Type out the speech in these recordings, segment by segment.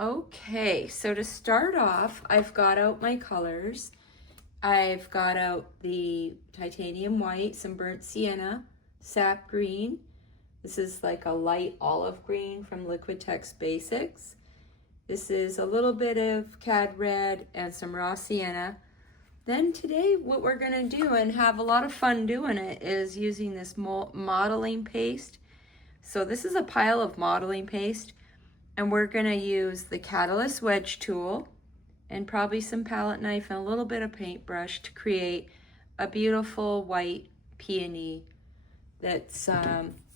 Okay, so to start off, I've got out my colors. I've got out the titanium white, some burnt sienna, sap green. This is like a light olive green from Liquitex Basics. This is a little bit of cad red and some raw sienna. Then today what we're gonna do and have a lot of fun doing it is using this modeling paste. So this is a pile of modeling paste. And we're gonna use the Catalyst Wedge tool and probably some palette knife and a little bit of paintbrush to create a beautiful white peony that's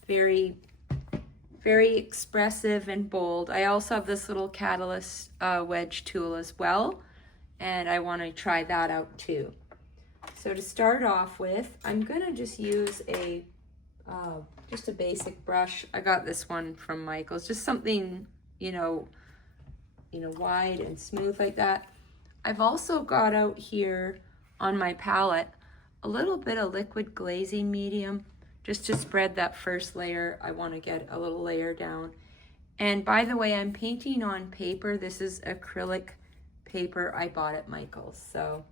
very, very expressive and bold. I also have this little Catalyst Wedge tool as well, and I wanna try that out too. So to start off with, I'm gonna just use just a basic brush. I got this one from Michael's, just something wide and smooth like that. I've also got out here on my palette a little bit of liquid glazing medium just to spread that first layer. I want to get a little layer down. And by the way, I'm painting on paper. This is acrylic paper I bought at Michael's. So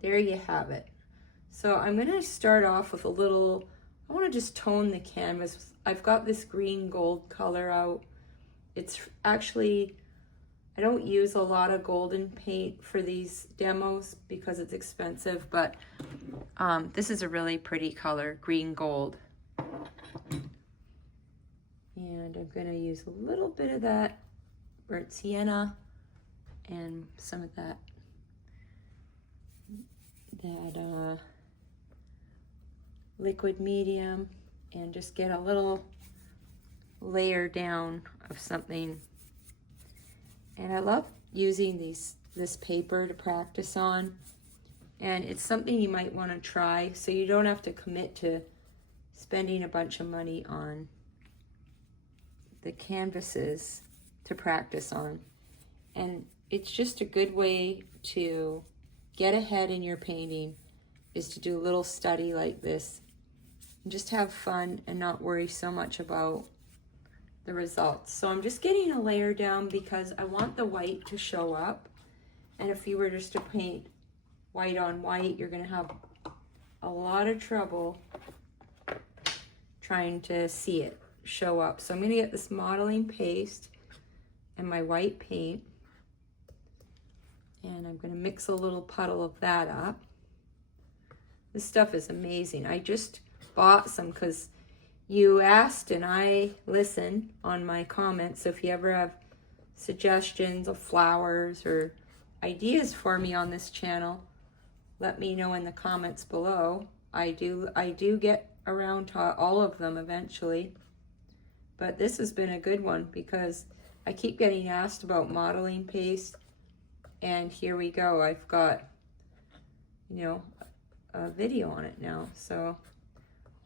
there you have it. So I'm going to start off with I want to just tone the canvas. I've got this green gold color out. It's actually, I don't use a lot of golden paint for these demos because it's expensive, but this is a really pretty color, green gold. And I'm gonna use a little bit of that burnt sienna and some of that liquid medium and just get a little layer down of something. And I love using this paper to practice on, and it's something you might want to try so you don't have to commit to spending a bunch of money on the canvases to practice on. And it's just a good way to get ahead in your painting, is to do a little study like this and just have fun and not worry so much about the results. So I'm just getting a layer down because I want the white to show up. And if you were just to paint white on white, you're gonna have a lot of trouble trying to see it show up. So I'm gonna get this modeling paste and my white paint, and I'm gonna mix a little puddle of that up. This stuff is amazing. I just bought some because you asked and I listen on my comments. So if you ever have suggestions of flowers or ideas for me on this channel, let me know in the comments below. I do get around to all of them eventually, but this has been a good one because I keep getting asked about modeling paste, and here we go. I've got, a video on it now. So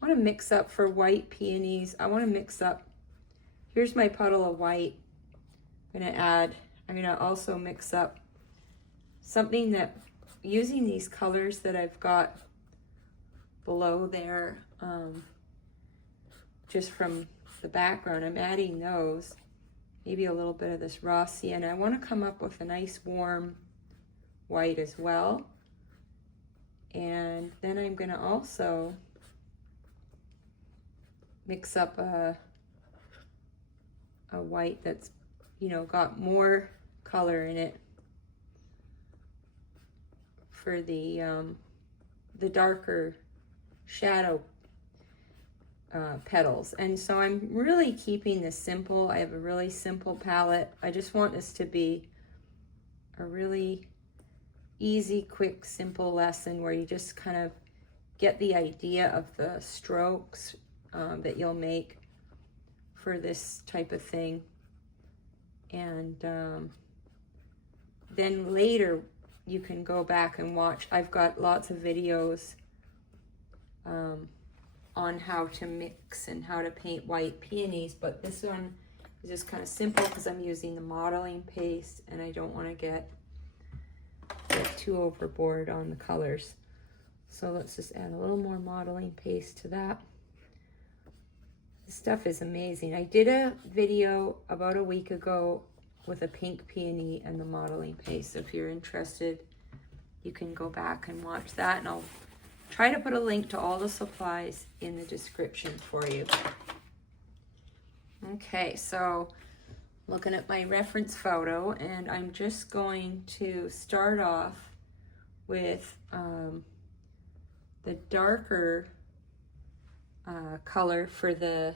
I want to mix up for white peonies. I want to mix up, here's my puddle of white. I'm going to also mix up something that, using these colors that I've got below there, just from the background, I'm adding those. Maybe a little bit of this raw sienna. I want to come up with a nice warm white as well. And then I'm going to also mix up a white that's, got more color in it for the darker shadow petals. And so I'm really keeping this simple. I have a really simple palette. I just want this to be a really easy, quick, simple lesson where you just kind of get the idea of the strokes that you'll make for this type of thing. And then later you can go back and watch. I've got lots of videos on how to mix and how to paint white peonies, but this one is just kind of simple because I'm using the modeling paste and I don't want to get too overboard on the colors. So let's just add a little more modeling paste to that. This stuff is amazing. I did a video about a week ago with a pink peony and the modeling paste. So if you're interested, you can go back and watch that, and I'll try to put a link to all the supplies in the description for you. Okay, so looking at my reference photo, and I'm just going to start off with the darker color for the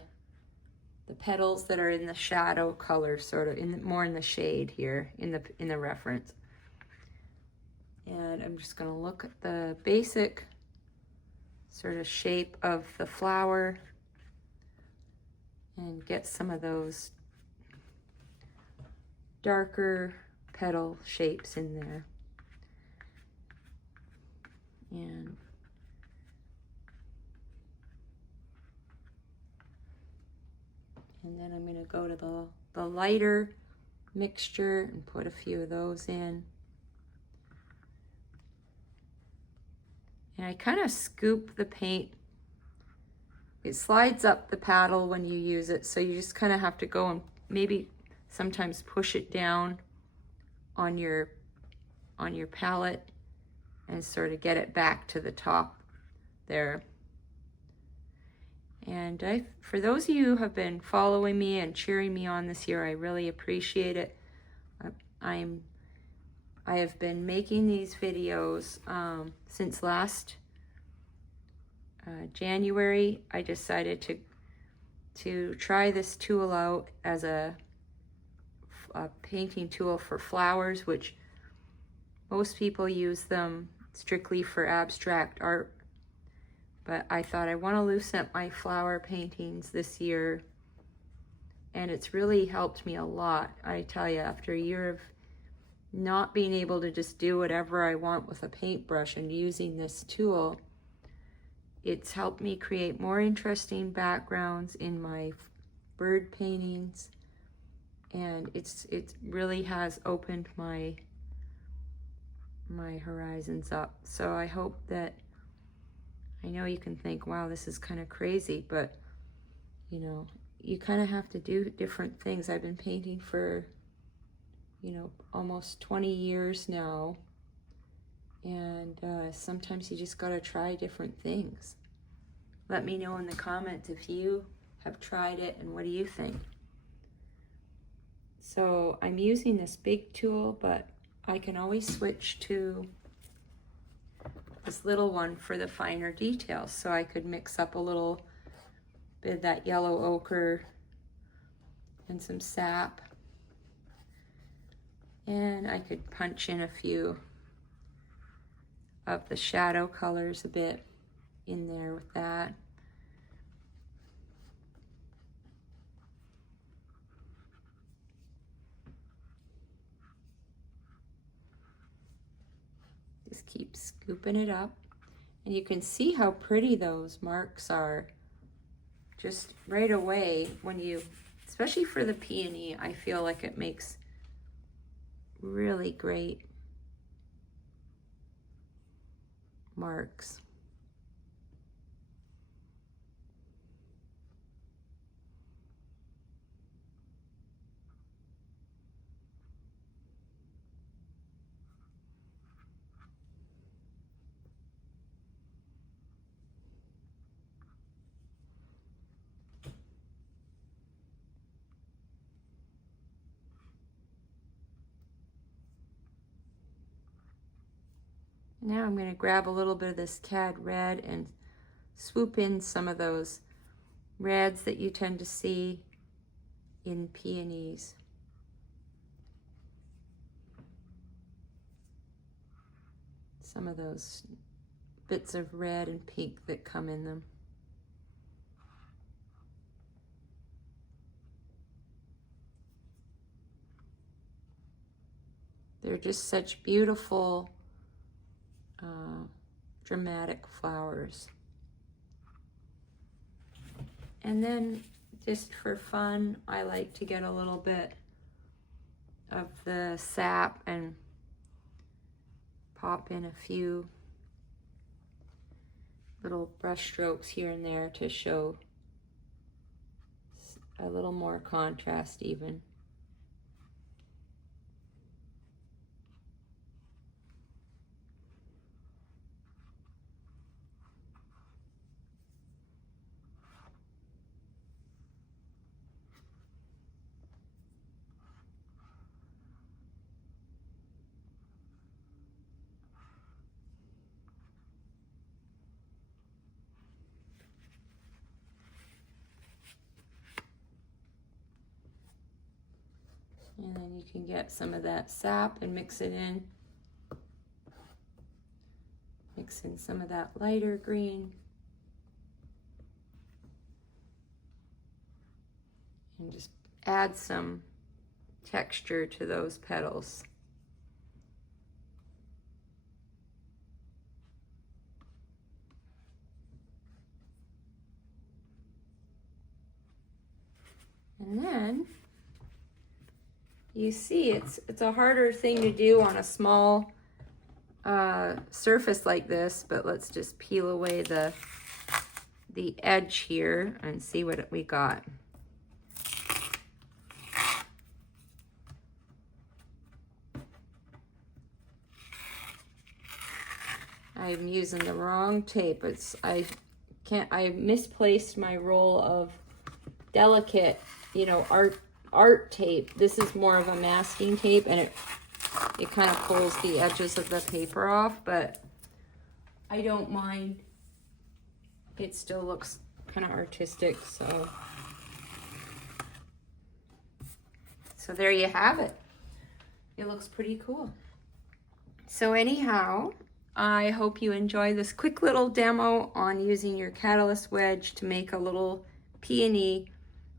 petals that are in the shadow color, sort of more in the shade here in the reference. And I'm just going to look at the basic sort of shape of the flower and get some of those darker petal shapes in there. And then I'm going to go to the lighter mixture and put a few of those in. And I kind of scoop the paint. It slides up the paddle when you use it, so you just kind of have to go and maybe sometimes push it down on your palette and sort of get it back to the top there. And for those of you who have been following me and cheering me on this year, I really appreciate it. I have been making these videos since last January. I decided to try this tool out as a painting tool for flowers, which most people use them strictly for abstract art. But I thought I want to loosen up my flower paintings this year, and it's really helped me a lot. I tell you, after a year of not being able to just do whatever I want with a paintbrush and using this tool, it's helped me create more interesting backgrounds in my bird paintings, and it really has opened my horizons up. So I hope that, I know you can think, wow, this is kind of crazy, but you know, you kind of have to do different things. I've been painting for, you know, almost 20 years now, and sometimes you just gotta try different things. Let me know in the comments if you have tried it and what do you think. So I'm using this big tool, but I can always switch to this little one for the finer details. So I could mix up a little bit of that yellow ochre and some sap. And I could punch in a few of the shadow colors a bit in there with that. Just keep scooping it up. And you can see how pretty those marks are just right away when you, especially for the peony, I feel like it makes really great marks. Now I'm going to grab a little bit of this cad red and swoop in some of those reds that you tend to see in peonies. Some of those bits of red and pink that come in them. They're just such beautiful dramatic flowers. And then just for fun, I like to get a little bit of the sap and pop in a few little brush strokes here and there to show a little more contrast even. And then you can get some of that sap and mix it in. Mix in some of that lighter green. And just add some texture to those petals. And then you see it's a harder thing to do on a small surface like this, but let's just peel away the edge here and see what we got. I'm using the wrong tape. I misplaced my roll of delicate, you know, art tape. This is more of a masking tape, and it kind of pulls the edges of the paper off, but I don't mind. It still looks kind of artistic, so there you have it. It looks pretty cool. So anyhow, I hope you enjoy this quick little demo on using your Catalyst Wedge to make a little peony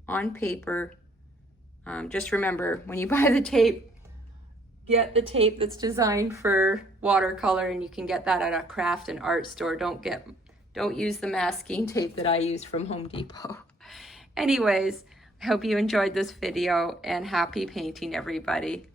on paper. Just remember, when you buy the tape, get the tape that's designed for watercolor, and you can get that at a craft and art store. Don't use the masking tape that I used from Home Depot. Anyways, I hope you enjoyed this video, and happy painting, everybody.